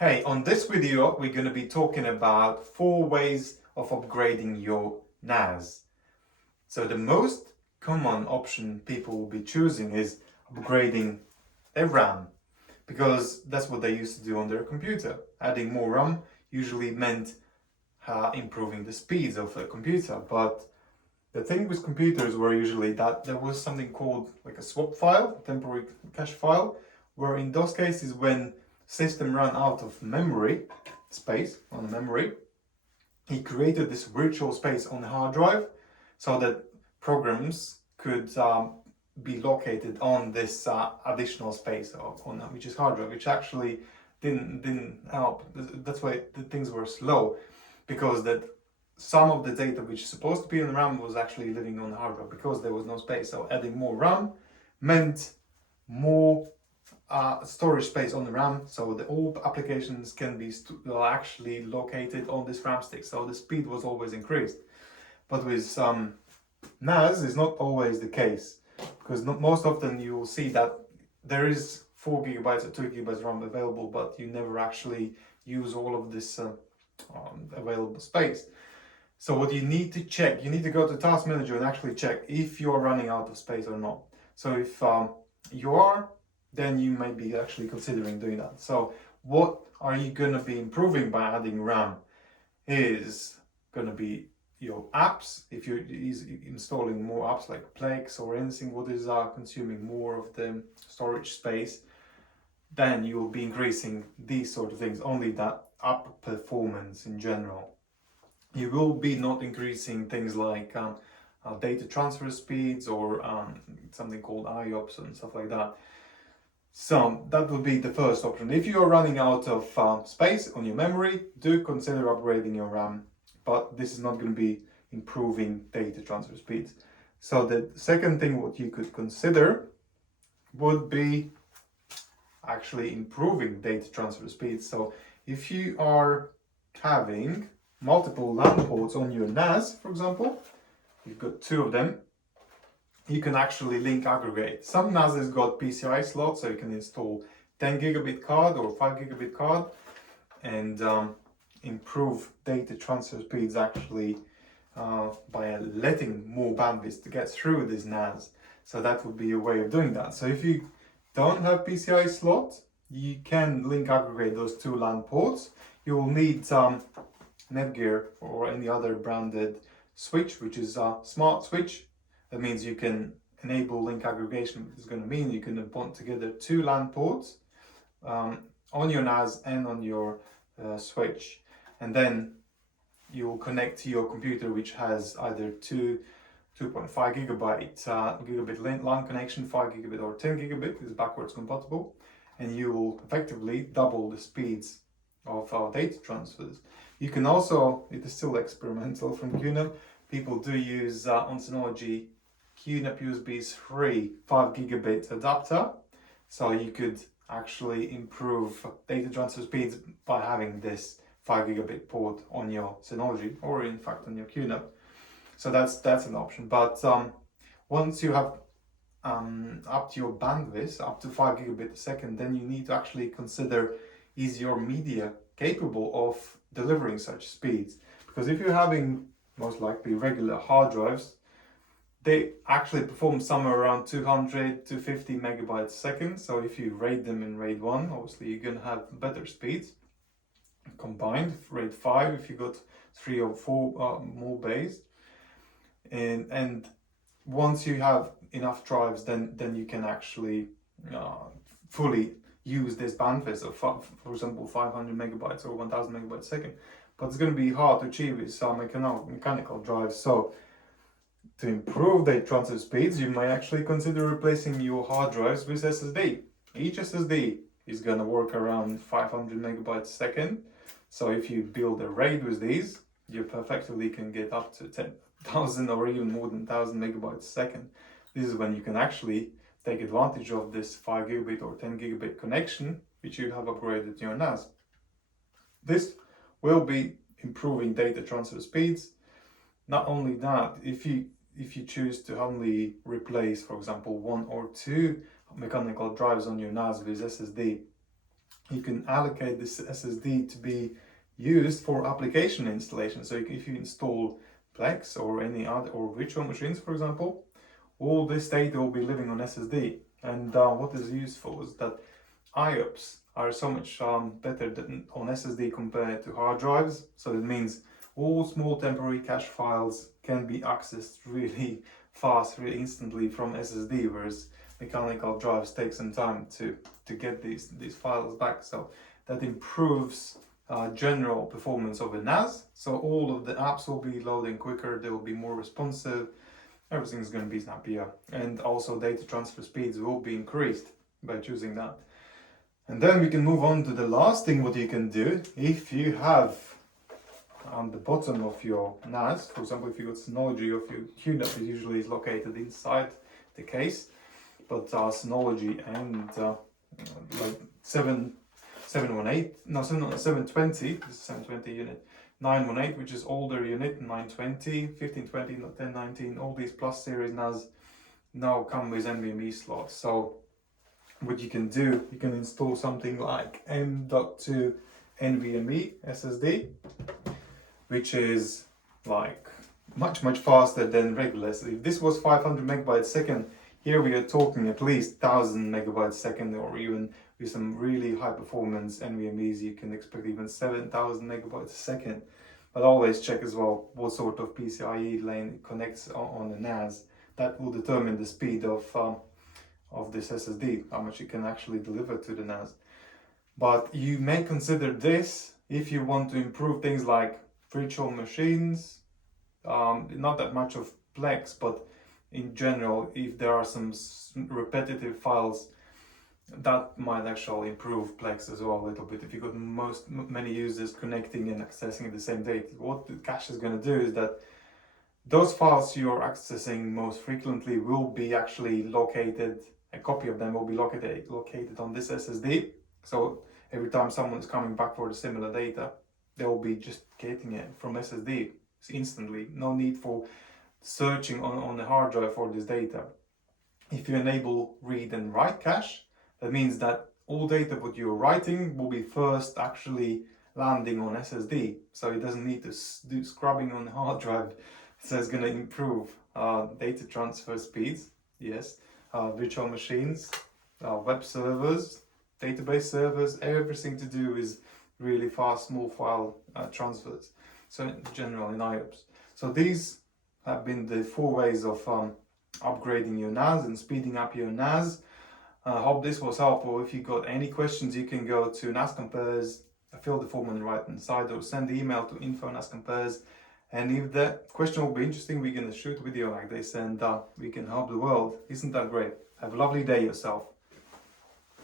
Hey, on this video, we're going to be talking about 4 ways of upgrading your NAS. So the most common option people will be choosing is upgrading their RAM, because that's what they used to do on their computer. Adding more RAM usually meant improving the speeds of a computer, but the thing with computers were usually that there was something called like a swap file, a temporary cache file, where in those cases when system ran out of memory space on the memory, he created this virtual space on the hard drive so that programs could be located on this additional space on which is hard drive, which actually didn't help. That's why the things were slow, because that some of the data which is supposed to be on RAM was actually living on the hard drive because there was no space. So adding more RAM meant more storage space on the RAM, so the all applications can be actually located on this RAM stick. So the speed was always increased. But with NAS, is not always the case, because most often you will see that there is 4 gigabytes or 2 gigabytes RAM available, but you never actually use all of this available space. So what you need to check, you need to go to Task Manager and actually check if you are running out of space or not. So if you are, then you might be actually considering doing that. So what are you going to be improving by adding RAM is going to be your apps. If you're installing more apps like Plex or anything what is consuming more of the storage space, then you will be increasing these sort of things, only that app performance in general. You will be not increasing things like data transfer speeds or something called IOPS and stuff like that. So that would be the first option. If you are running out of space on your memory, do consider upgrading your RAM, but this is not going to be improving data transfer speeds. So the second thing what you could consider would be actually improving data transfer speeds. So if you are having multiple LAN ports on your NAS, for example, you've got 2 of them, you can actually link aggregate. Some NASs got PCIe slots, so you can install 10 gigabit card or 5 gigabit card and improve data transfer speeds actually by letting more bandwidth to get through this NAS. So that would be a way of doing that. So if you don't have PCIe slot, you can link aggregate those 2 LAN ports. You will need Netgear or any other branded switch, which is a smart switch. That means you can enable link aggregation, which is going to mean you can bond together 2 LAN ports on your NAS and on your switch, and then you will connect to your computer, which has either 2.5 gigabit LAN connection, 5 gigabit or 10 gigabit is backwards compatible, and you will effectively double the speeds of our data transfers. You can also, it is still experimental from QNAP, people do use on Synology QNAP USB 3 5 gigabit adapter, so you could actually improve data transfer speeds by having this 5 gigabit port on your Synology, or in fact on your QNAP. So that's an option. But once you have up to your bandwidth, up to 5 gigabit a second, then you need to actually consider, is your media capable of delivering such speeds? Because if you're having most likely regular hard drives, they actually perform somewhere around 200 to 50 megabytes a second. So if you RAID them in RAID 1, obviously you're going to have better speeds. Combined, RAID 5, if you got 3 or 4 more bays. And once you have enough drives, then you can actually fully use this bandwidth of, for example, 500 megabytes or 1000 megabytes a second. But it's going to be hard to achieve with some mechanical drives. So to improve data transfer speeds, you might actually consider replacing your hard drives with SSD. Each SSD is going to work around 500 megabytes a second. So if you build a RAID with these, you effectively can get up to 10,000 or even more than 1,000 megabytes a second. This is when you can actually take advantage of this 5 gigabit or 10 gigabit connection, which you have upgraded to your NAS. This will be improving data transfer speeds. Not only that, if you choose to only replace, for example, 1 or 2 mechanical drives on your NAS with SSD, you can allocate this SSD to be used for application installation. So if you install Plex or any other, or virtual machines, for example, all this data will be living on SSD. And what is useful is that IOPS are so much better than on SSD compared to hard drives. So it means all small temporary cache files can be accessed really fast, really instantly from SSD, whereas mechanical drives take some time to get these files back. So that improves general performance of a NAS. So all of the apps will be loading quicker, they will be more responsive, everything's going to be snappier, and also data transfer speeds will be increased by choosing that. And then we can move on to the last thing what you can do. If you have on the bottom of your NAS, for example, if you got Synology, of your QNAP usually is located inside the case, but Synology and like 720, this is 720 unit, 918, which is older unit, 920, 1520, 1019, all these Plus series NAS now come with NVMe slots. So what you can do, you can install something like M.2 NVMe SSD, which is like much faster than regular. So if this was 500 megabytes a second, here we are talking at least 1000 megabytes a second, or even with some really high performance NVMe's you can expect even 7000 megabytes a second. But always check as well what sort of PCIe lane it connects on the NAS. That will determine the speed of this SSD, how much it can actually deliver to the NAS. But you may consider this if you want to improve things like virtual machines, not that much of Plex, but in general, if there are some repetitive files, that might actually improve Plex as well a little bit. If you got many users connecting and accessing the same data, what the cache is going to do is that those files you're accessing most frequently will be actually located, a copy of them will be located on this SSD. So every time someone is coming back for the similar data, they'll be just getting it from SSD instantly. No need for searching on the hard drive for this data. If you enable read and write cache, that means that all data what you're writing will be first actually landing on SSD. So it doesn't need to do scrubbing on the hard drive. So it's going to improve data transfer speeds, yes, virtual machines, web servers, database servers, everything to do is really fast small file transfers. So in general in IOPS. So these have been the 4 ways of upgrading your NAS and speeding up your NAS. I hope this was helpful. If you got any questions, you can go to NAS Compares, fill the form on the right hand side, or send the email to info@nascompares. And if the question will be interesting, we're going to shoot a video like this, and we can help the world. Isn't that great? Have a lovely day yourself.